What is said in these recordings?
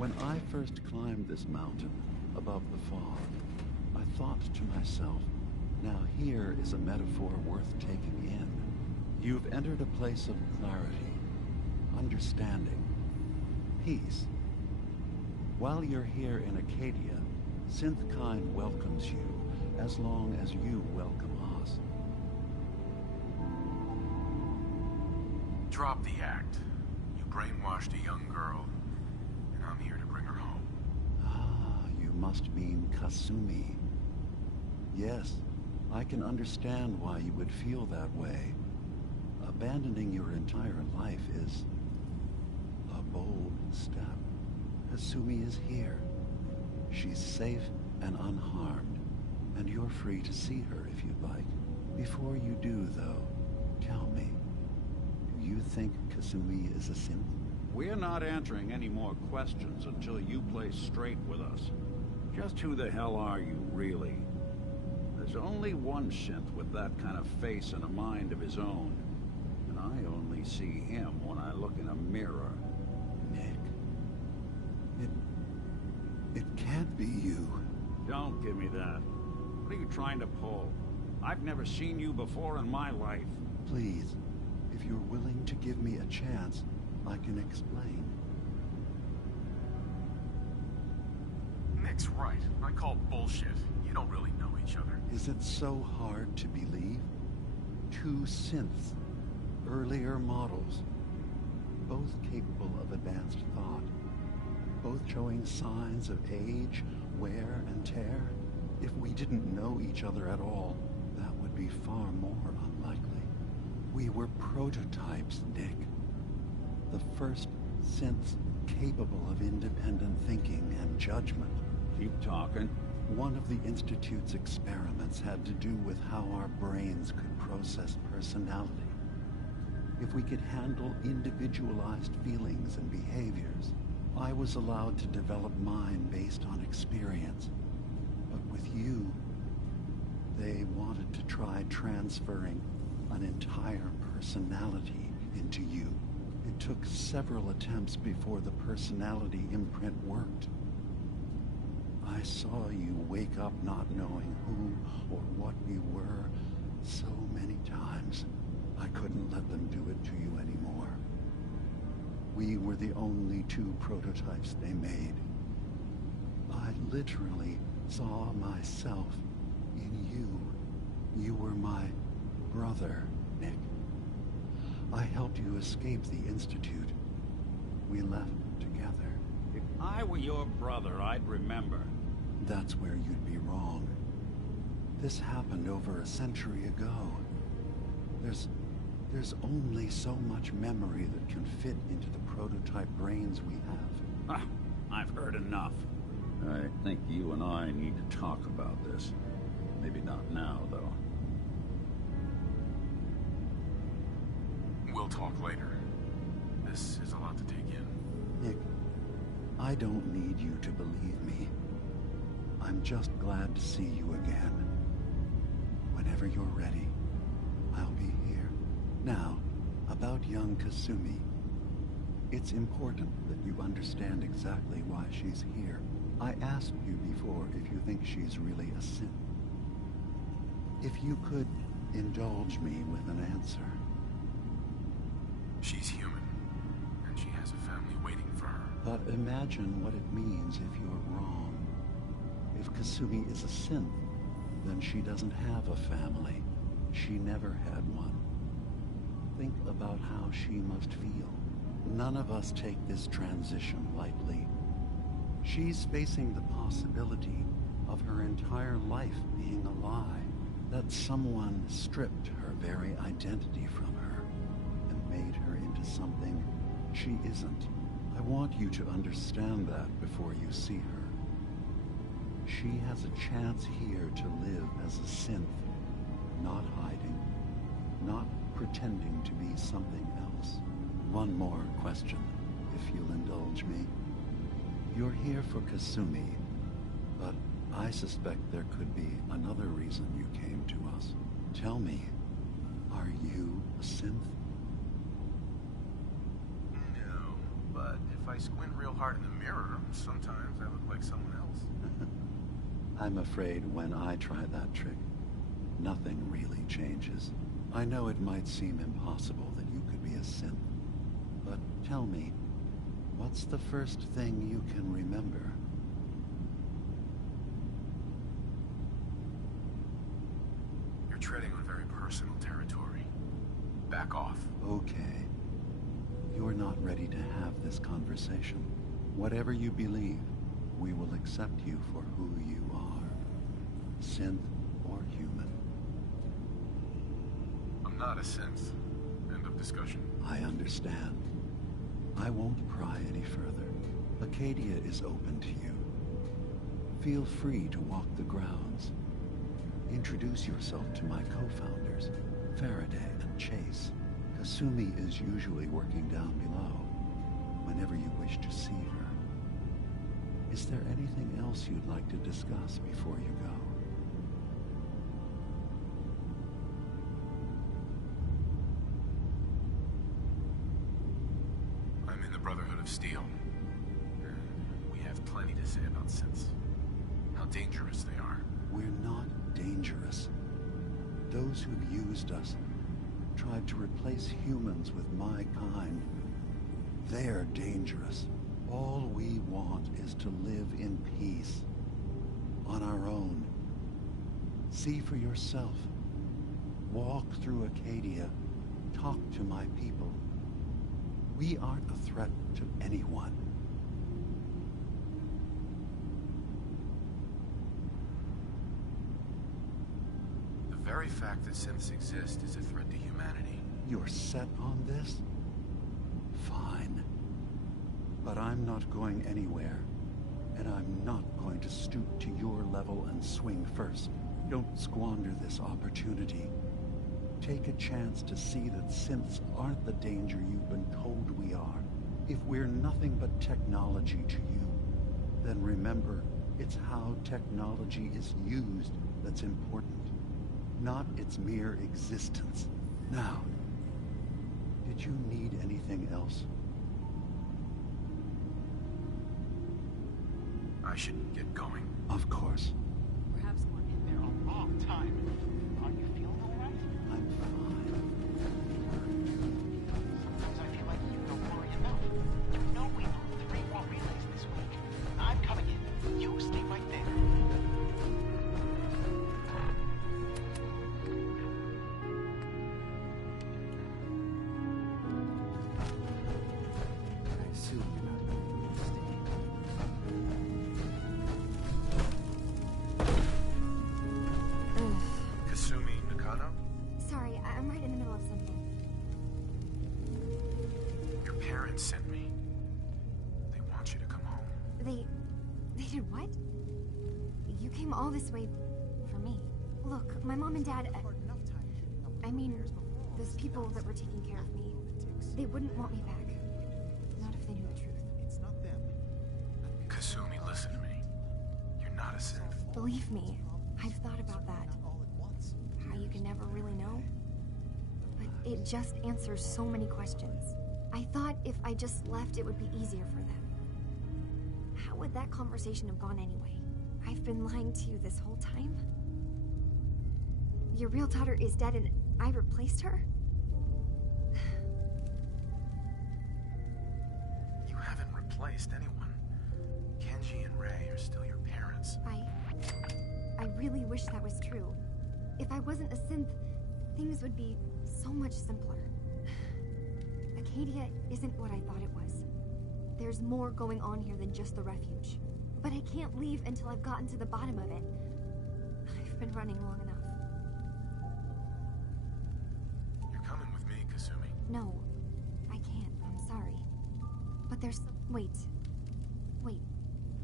When I first climbed this mountain above the fog, I thought to myself, now here is a metaphor worth taking in. You've entered a place of clarity, understanding, peace. While you're here in Acadia, Synthkind welcomes you as long as you welcome us. Drop the act. You brainwashed a young girl, and I'm here to bring her home. Ah, you must mean Kasumi. Yes, I can understand why you would feel that way. Abandoning your entire life is a bold step. Kasumi is here. She's safe and unharmed, and you're free to see her if you'd like. Before you do, though, tell me, do you think Kasumi is a synth? We're not answering any more questions until you play straight with us. Just who the hell are you, really? There's only one synth with that kind of face and a mind of his own. And I only see him when I look in a mirror. Nick, it can't be you. Don't give me that. What are you trying to pull? I've never seen you before in my life. Please, if you're willing to give me a chance, I can explain. Nick's right. I call bullshit. You don't really know each other. Is it so hard to believe? Two synths, earlier models, both capable of advanced thought, both showing signs of age, wear, and tear. If we didn't know each other at all, that would be far more unlikely. We were prototypes, Nick. The first synths capable of independent thinking and judgment. Keep talking. One of the Institute's experiments had to do with how our brains could process personality. If we could handle individualized feelings and behaviors, I was allowed to develop mine based on experience. But with you, they wanted to try transferring an entire personality into you. It took several attempts before the personality imprint worked. I saw you wake up not knowing who or what you were so many times. I couldn't let them do it to you anymore. We were the only two prototypes they made. I literally saw myself in you. You were my brother, Nick. I helped you escape the Institute. We left together. If I were your brother, I'd remember. That's where you'd be wrong. This happened over a century ago. There's only so much memory that can fit into the prototype brains we have. Ah, I've heard enough. I think you and I need to talk about this. Maybe not now, though. We'll talk later. This is a lot to take in. Nick, I don't need you to believe me. I'm just glad to see you again. Whenever you're ready, I'll be here. Now, about young Kasumi. It's important that you understand exactly why she's here. I asked you before if you think she's really a synth. If you could indulge me with an answer. She's human, and she has a family waiting for her. But imagine what it means if you're wrong. If Kasumi is a synth, then she doesn't have a family. She never had one. Think about how she must feel. None of us take this transition lightly. She's facing the possibility of her entire life being a lie, that someone stripped her very identity from her and made her into something she isn't. I want you to understand that before you see her. She has a chance here to live as a synth, not hiding, not pretending to be something else. One more question, if you'll indulge me. You're here for Kasumi, but I suspect there could be another reason you came to us. Tell me, are you a synth? No, but if I squint real hard in the mirror, sometimes I look like someone else. I'm afraid when I try that trick, nothing really changes. I know it might seem impossible that you could be a synth, but tell me, what's the first thing you can remember? You're treading on very personal territory. Back off. Okay. You're not ready to have this conversation. Whatever you believe, we will accept you for who you are. Synth or human. I'm not a synth. End of discussion. I understand. I won't pry any further. Acadia is open to you. Feel free to walk the grounds. Introduce yourself to my co-founders, Faraday and Chase. Kasumi is usually working down below, whenever you wish to see her. Is there anything else you'd like to discuss before you go? I'm in the Brotherhood of Steel. We have plenty to say about synths. How dangerous they are. We're not dangerous. Those who've used us tried to replace humans with my kind. They're dangerous. All we want is to live in peace. On our own. See for yourself. Walk through Acadia. Talk to my people. We aren't a threat to anyone. The very fact that synths exist is a threat to humanity. You're set on this? Fine. But I'm not going anywhere. And I'm not going to stoop to your level and swing first. Don't squander this opportunity. Take a chance to see that synths aren't the danger you've been told we are. If we're nothing but technology to you, then remember, it's how technology is used that's important, not its mere existence. Now, did you need anything else? I should get going. Of course. Perhaps we're in there a long time. Are you feeling all right? I'm fine. Sometimes I feel like you don't worry enough. You know we moved 3 more relays this week. I'm coming in. You stay right there. I assume you're not going to stay. Kasumi Nakano? Sorry, I'm right in the middle of something. Your parents sent me. They want you to come home. They did what? You came all this way for me. Look, my mom and dad, I mean, those people that were taking care of me, they wouldn't want me back. Not if they knew the truth. It's not them. Kasumi, listen to me. You're not a synth. Believe me, I've thought about that. All at once. How you can never really know. But it just answers so many questions. I thought if I just left, it would be easier for them. How would that conversation have gone anyway? I've been lying to you this whole time? Your real daughter is dead and I replaced her? You haven't replaced anyone. Kenji and Rei are still your parents. I really wish that was true. If I wasn't a synth, things would be so much simpler. Acadia isn't what I thought it was. There's more going on here than just the refuge. But I can't leave until I've gotten to the bottom of it. I've been running long enough. You're coming with me, Kasumi. No, I can't. I'm sorry. But there's some... Wait.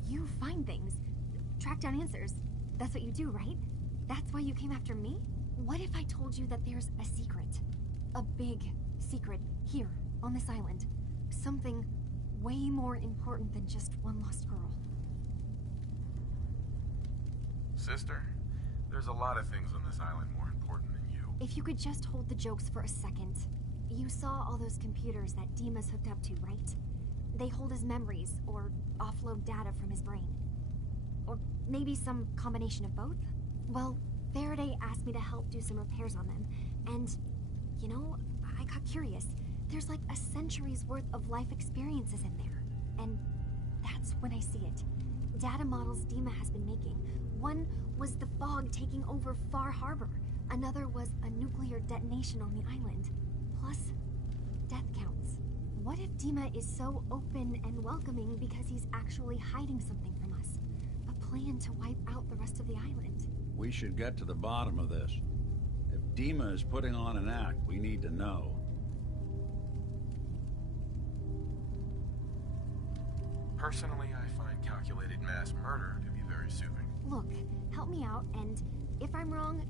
You find things. Track down answers. That's what you do, right? That's why you came after me? What if I told you that there's a secret? A big secret here, on this island. Something way more important than just one lost girl. Sister, there's a lot of things on this island more important than you. If you could just hold the jokes for a second. You saw all those computers that Dima's hooked up to, right? They hold his memories, or offload data from his brain. Or maybe some combination of both? Well, Faraday asked me to help do some repairs on them, and, you know, I got curious. There's like a century's worth of life experiences in there, and that's when I see it. Data models Dima has been making. One was the fog taking over Far Harbor. Another was a nuclear detonation on the island. Plus, death counts. What if Dima is so open and welcoming because he's actually hiding something from us? A plan to wipe out the rest of the island. We should get to the bottom of this. If Dima is putting on an act, we need to know. Personally, I find calculated mass murder to be very soothing. Look, help me out, and if I'm wrong,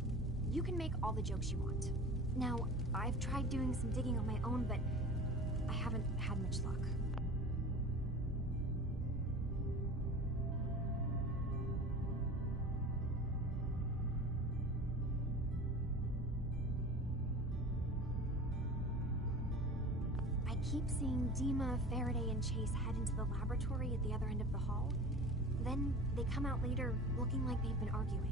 you can make all the jokes you want. Now, I've tried doing some digging on my own, but I haven't had much luck. I keep seeing Dima, Faraday, and Chase head into the laboratory at the other end of the hall. Then they come out later looking like they've been arguing.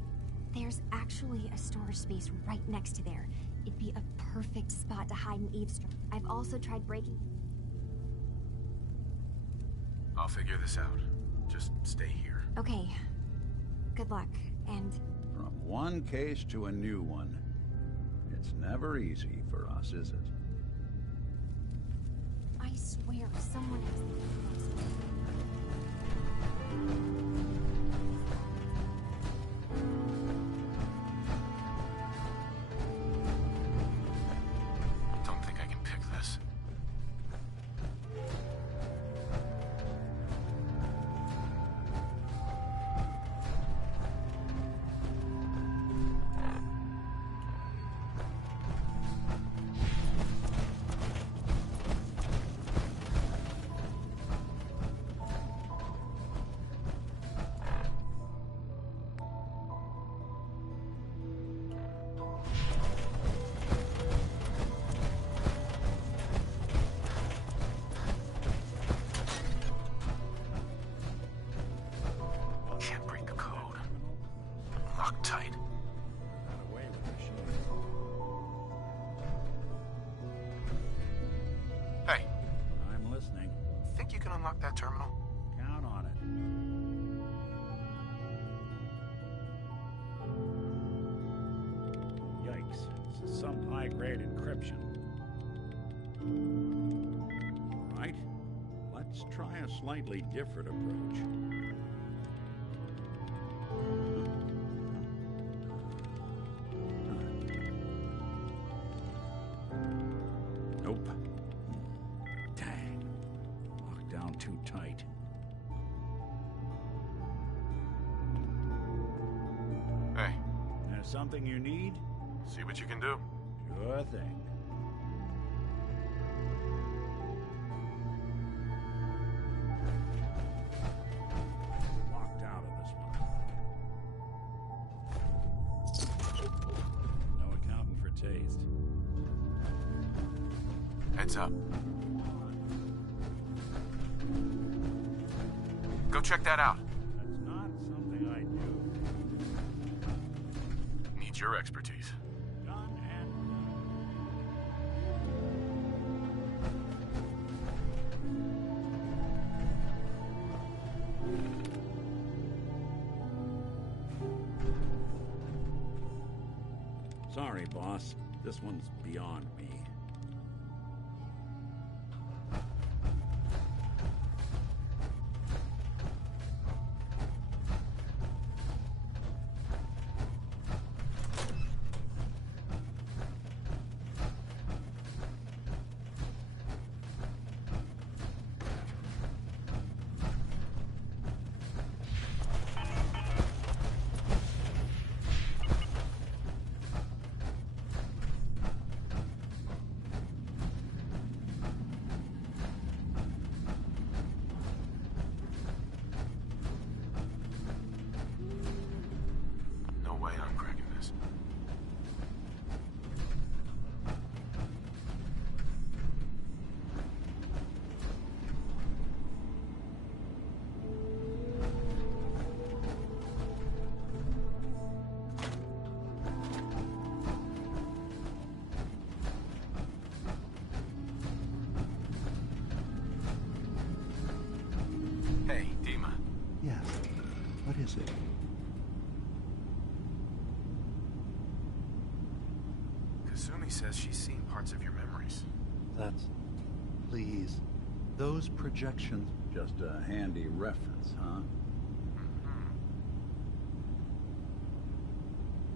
There's actually a storage space right next to there. It'd be a perfect spot to hide and eavesdrop. I've also tried breaking... I'll figure this out. Just stay here. Okay. Good luck, and... From one case to a new one. It's never easy for us, is it? I swear someone has the Don't think I can pick this. Can't break the code. Locked tight. Got away with the shit. Hey, I'm listening. think you can unlock that terminal? Count on it. Yikes. This is some high-grade encryption. All right. Let's try a slightly different approach. Nope. Dang. Locked down too tight. Hey, There's something you need? see what you can do. Sure thing. Locked out of this one. No accounting for taste. Heads up. Go check that out. That's not something I do. Needs your expertise. Done and done. Sorry, boss. This one's beyond me. What is it? Kasumi says she's seen parts of your memories. That's... Please. Those projections... Just a handy reference, huh?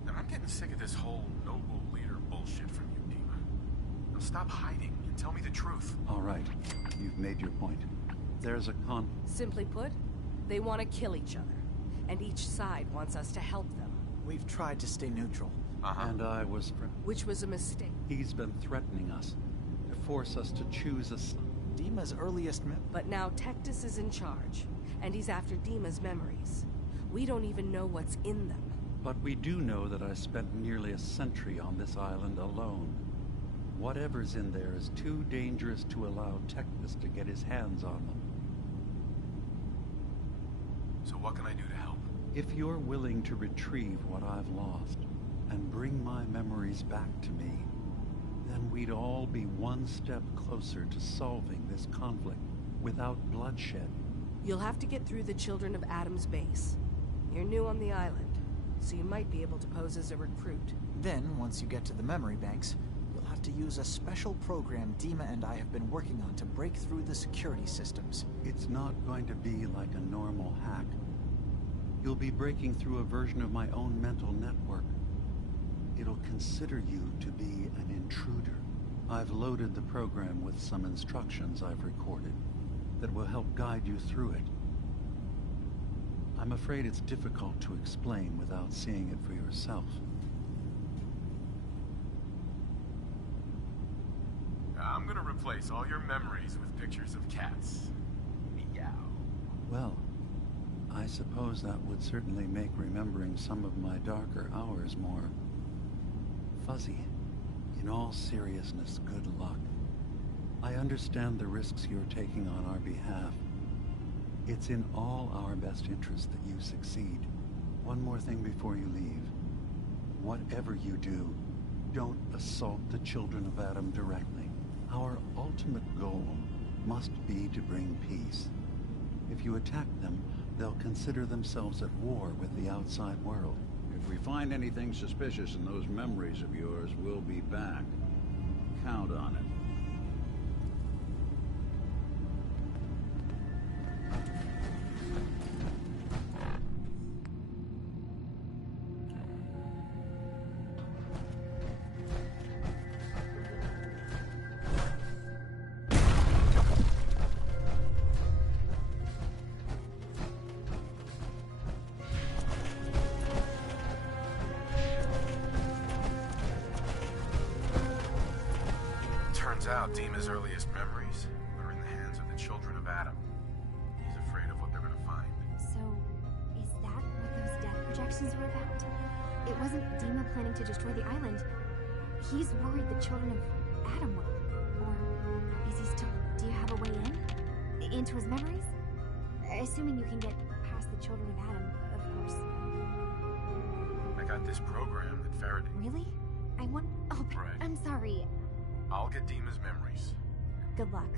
Now, I'm getting sick of this whole noble leader bullshit from you, Dima. Now stop hiding and tell me the truth. All right. You've made your point. There's a Simply put, they want to kill each other, and each side wants us to help them. We've tried to stay neutral. And I was... Which was a mistake. He's been threatening us to force us to choose a side. Dima's earliest But now Tectus is in charge, and he's after Dima's memories. We don't even know what's in them. But we do know that I spent nearly a century on this island alone. Whatever's in there is too dangerous to allow Tectus to get his hands on them. So what can I do to help? If you're willing to retrieve what I've lost and bring my memories back to me, then we'd all be one step closer to solving this conflict without bloodshed. You'll have to get through the Children of Adam's base. You're new on the island, so you might be able to pose as a recruit. Then, once you get to the memory banks, you'll have to use a special program Dima and I have been working on to break through the security systems. It's not going to be like a normal hack. You'll be breaking through a version of my own mental network. It'll consider you to be an intruder. I've loaded the program with some instructions I've recorded that will help guide you through it. I'm afraid it's difficult to explain without seeing it for yourself. I'm gonna replace all your memories with pictures of cats. Meow. Well, I suppose that would certainly make remembering some of my darker hours more fuzzy. In all seriousness, good luck. I understand the risks you're taking on our behalf. It's in all our best interest that you succeed. One more thing before you leave. Whatever you do, don't assault the Children of Adam directly. Our ultimate goal must be to bring peace. If you attack them, they'll consider themselves at war with the outside world. If we find anything suspicious in those memories of yours, we'll be back. Count on it. Turns out Dima's earliest memories are in the hands of the Children of Adam. He's afraid of what they're gonna find. So, is that what those death projections were about? It wasn't Dima planning to destroy the island. He's worried the Children of Adam will. Or is he still... Do you have a way in? Into his memories? Assuming you can get past the Children of Adam, of course. I got this program that Faraday... Really? I want... Oh, Right. I'm sorry. I'll get Dima's memories. Good luck.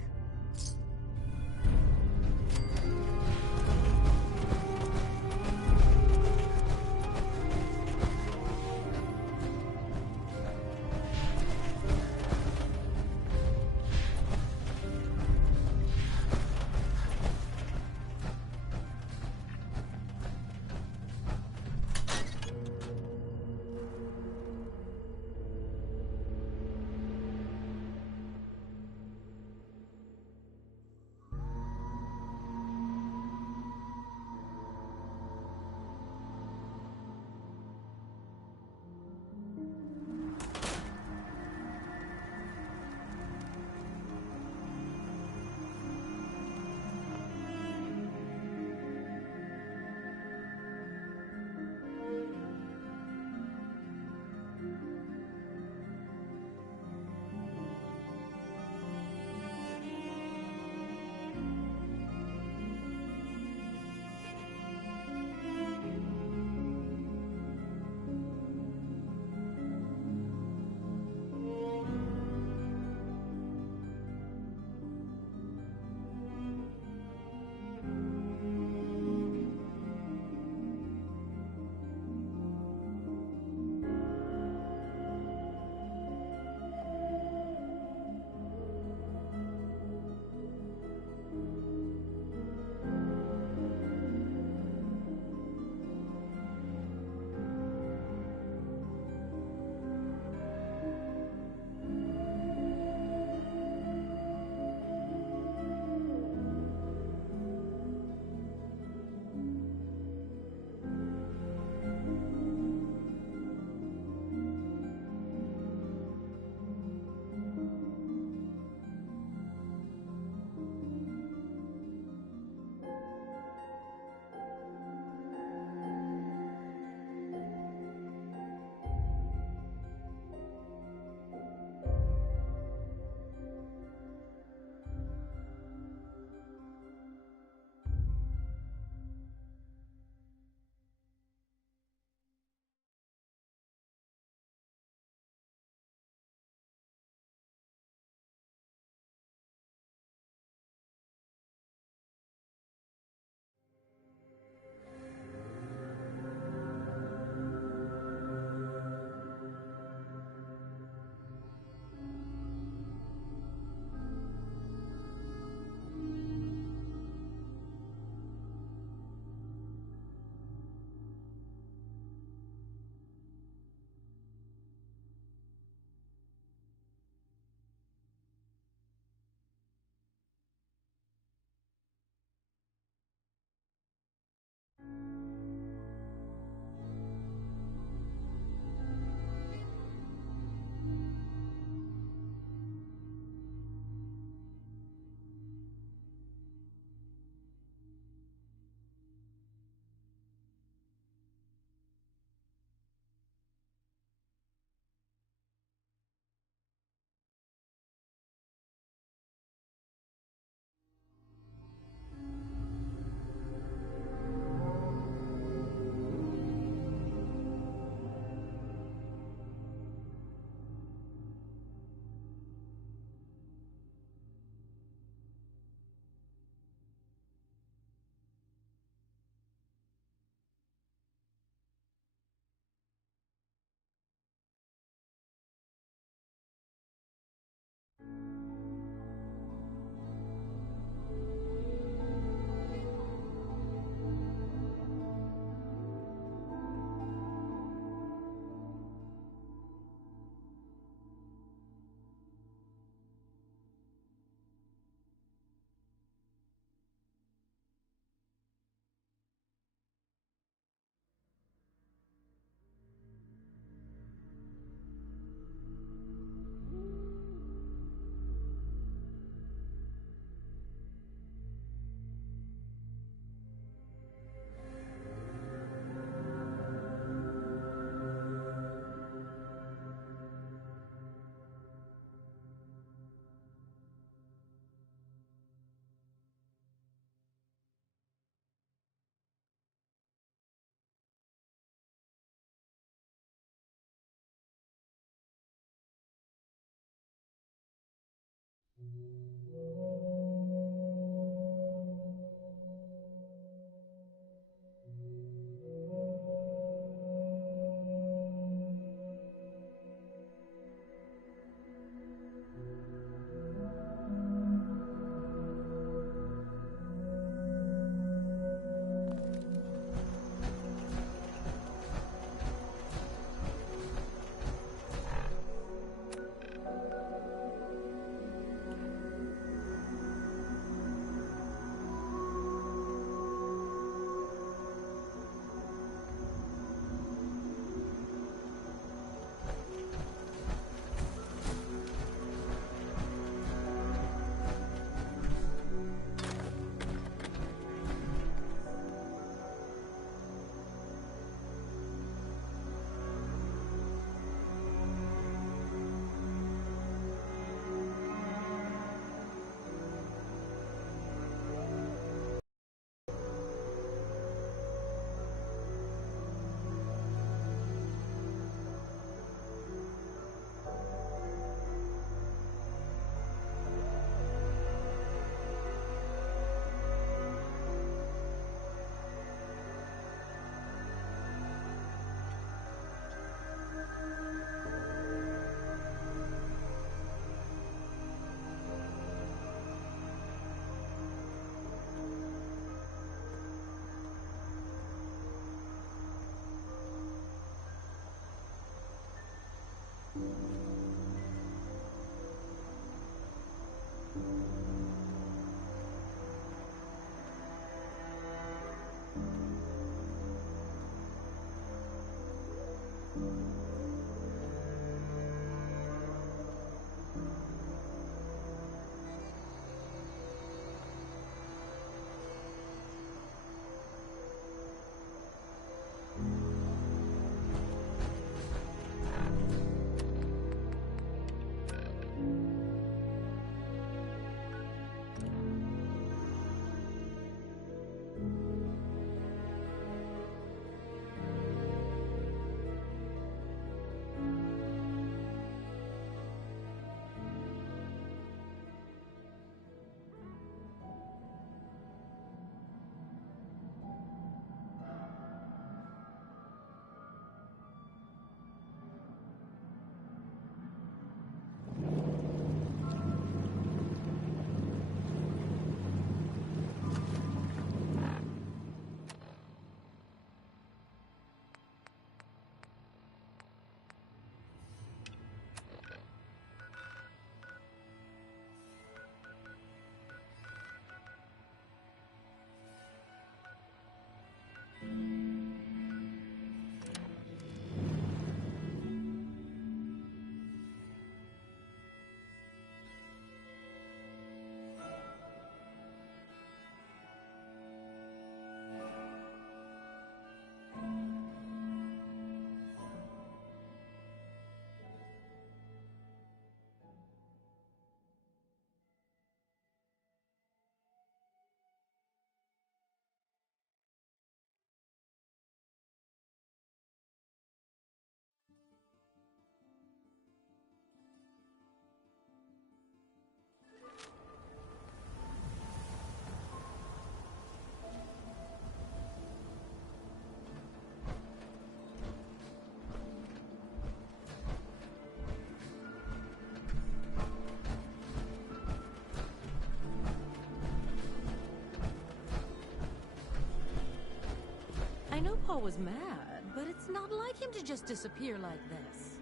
I know Paul was mad, but it's not like him to just disappear like this.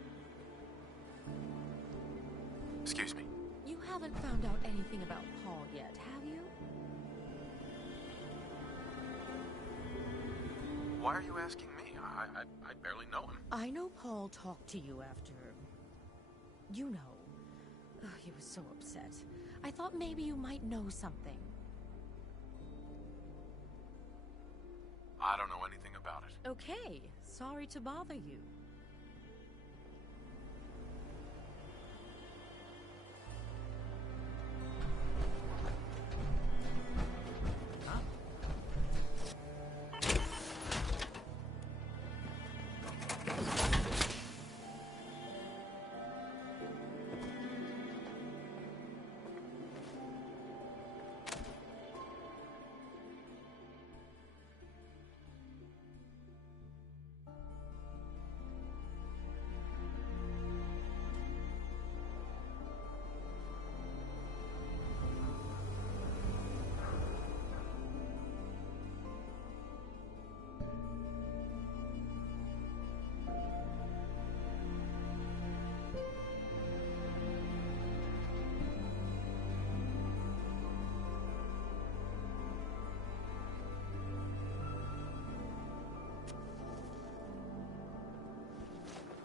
Excuse me. You haven't found out anything about Paul yet, have you? Why are you asking me? I barely know him. I know Paul talked to you after... You know. Ugh, he was so upset. I thought maybe you might know something. I don't know anything about it. Okay, sorry to bother you.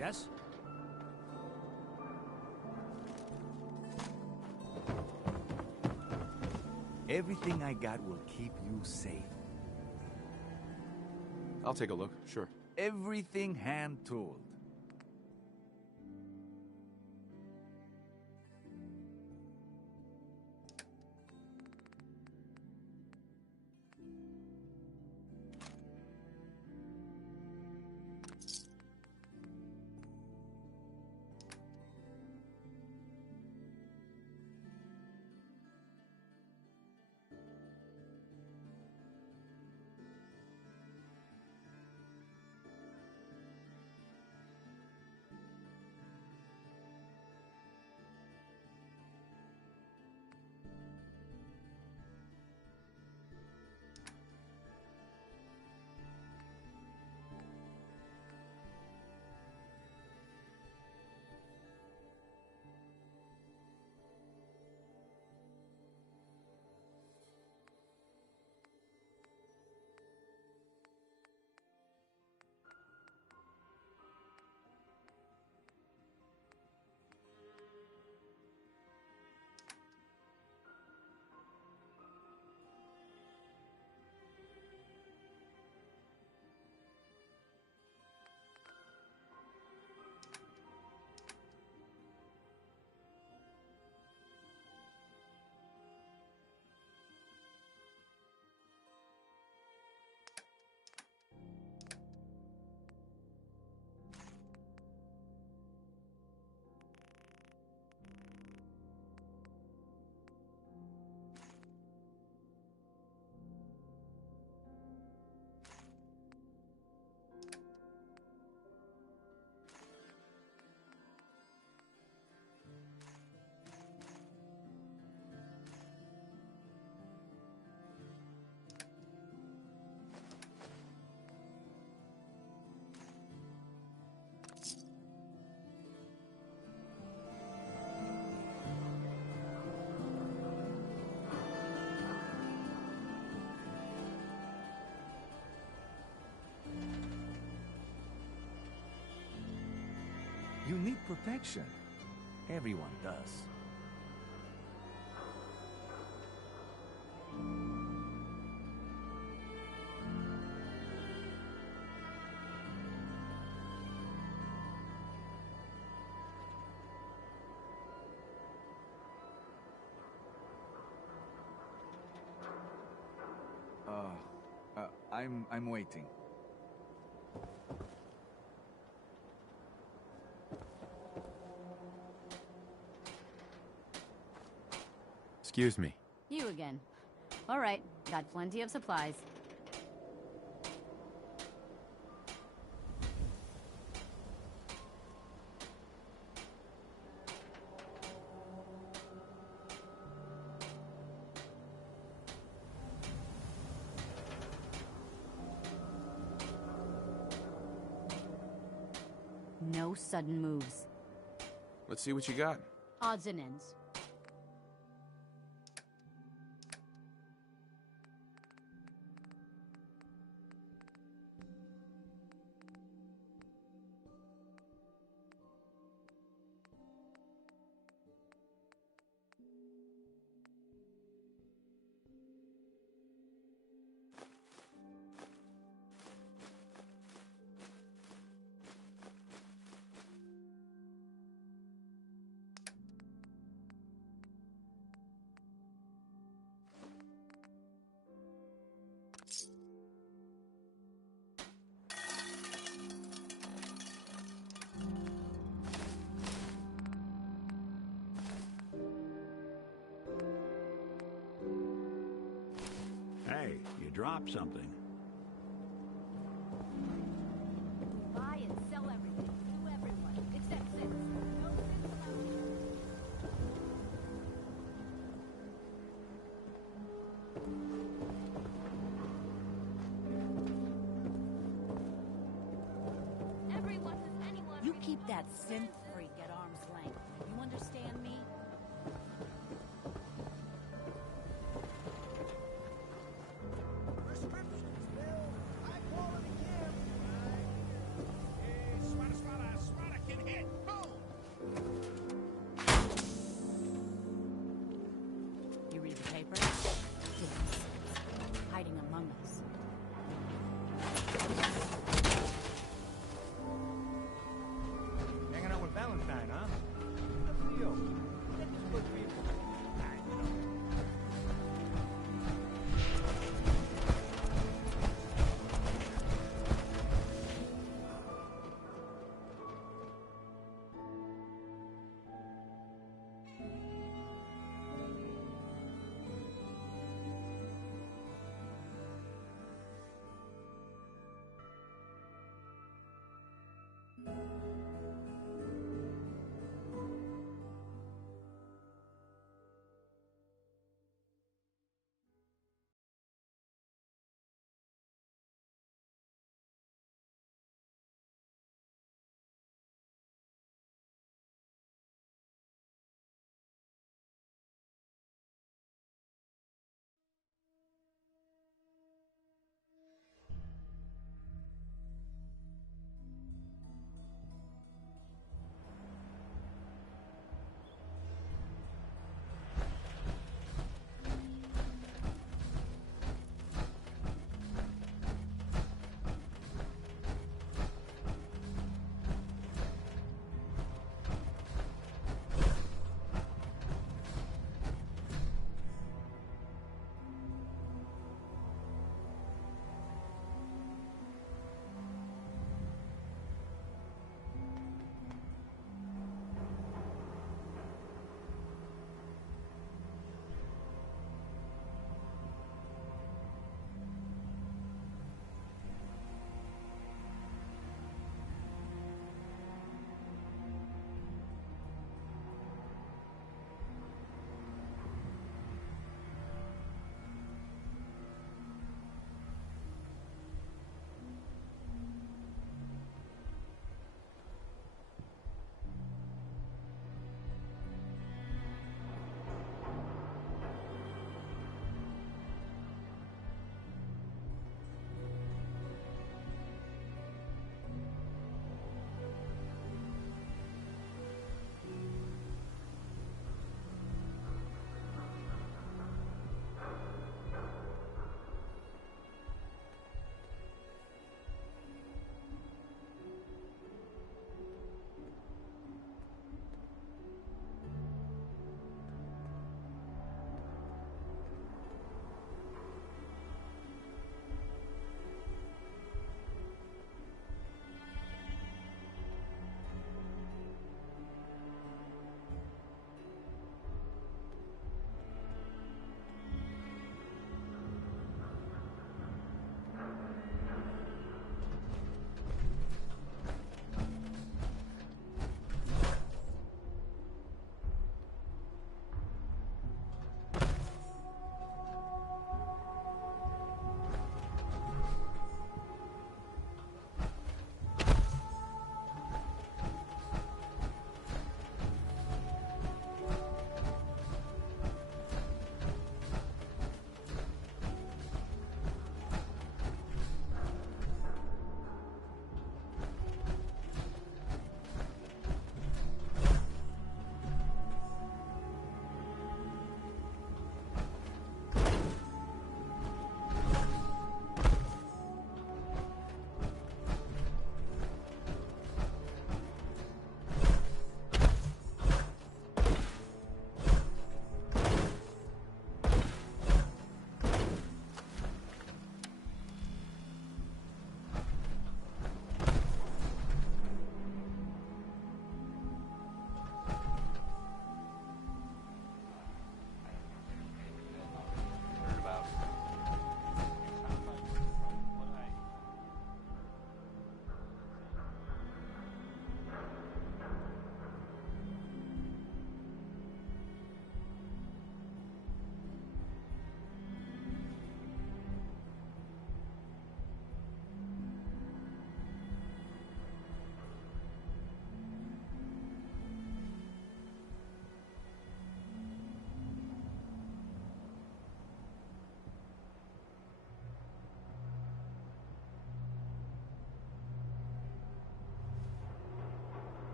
Yes? Everything I got will keep you safe. I'll take a look, sure. Everything hand-tooled. You need protection. Everyone does. I'm waiting. Excuse me. You again. All right, got plenty of supplies. No sudden moves. Let's see what you got. Odds and ends. Hey, you dropped something. Buy and sell everything to everyone, except Sins. No Sins allowed. Everyone has anyone. You keep that synth freak at arm's length. You understand me? Prescriptions, Bill. High quality gear. Hey, swada, swada, swada.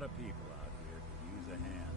lot of people out here could use a hand.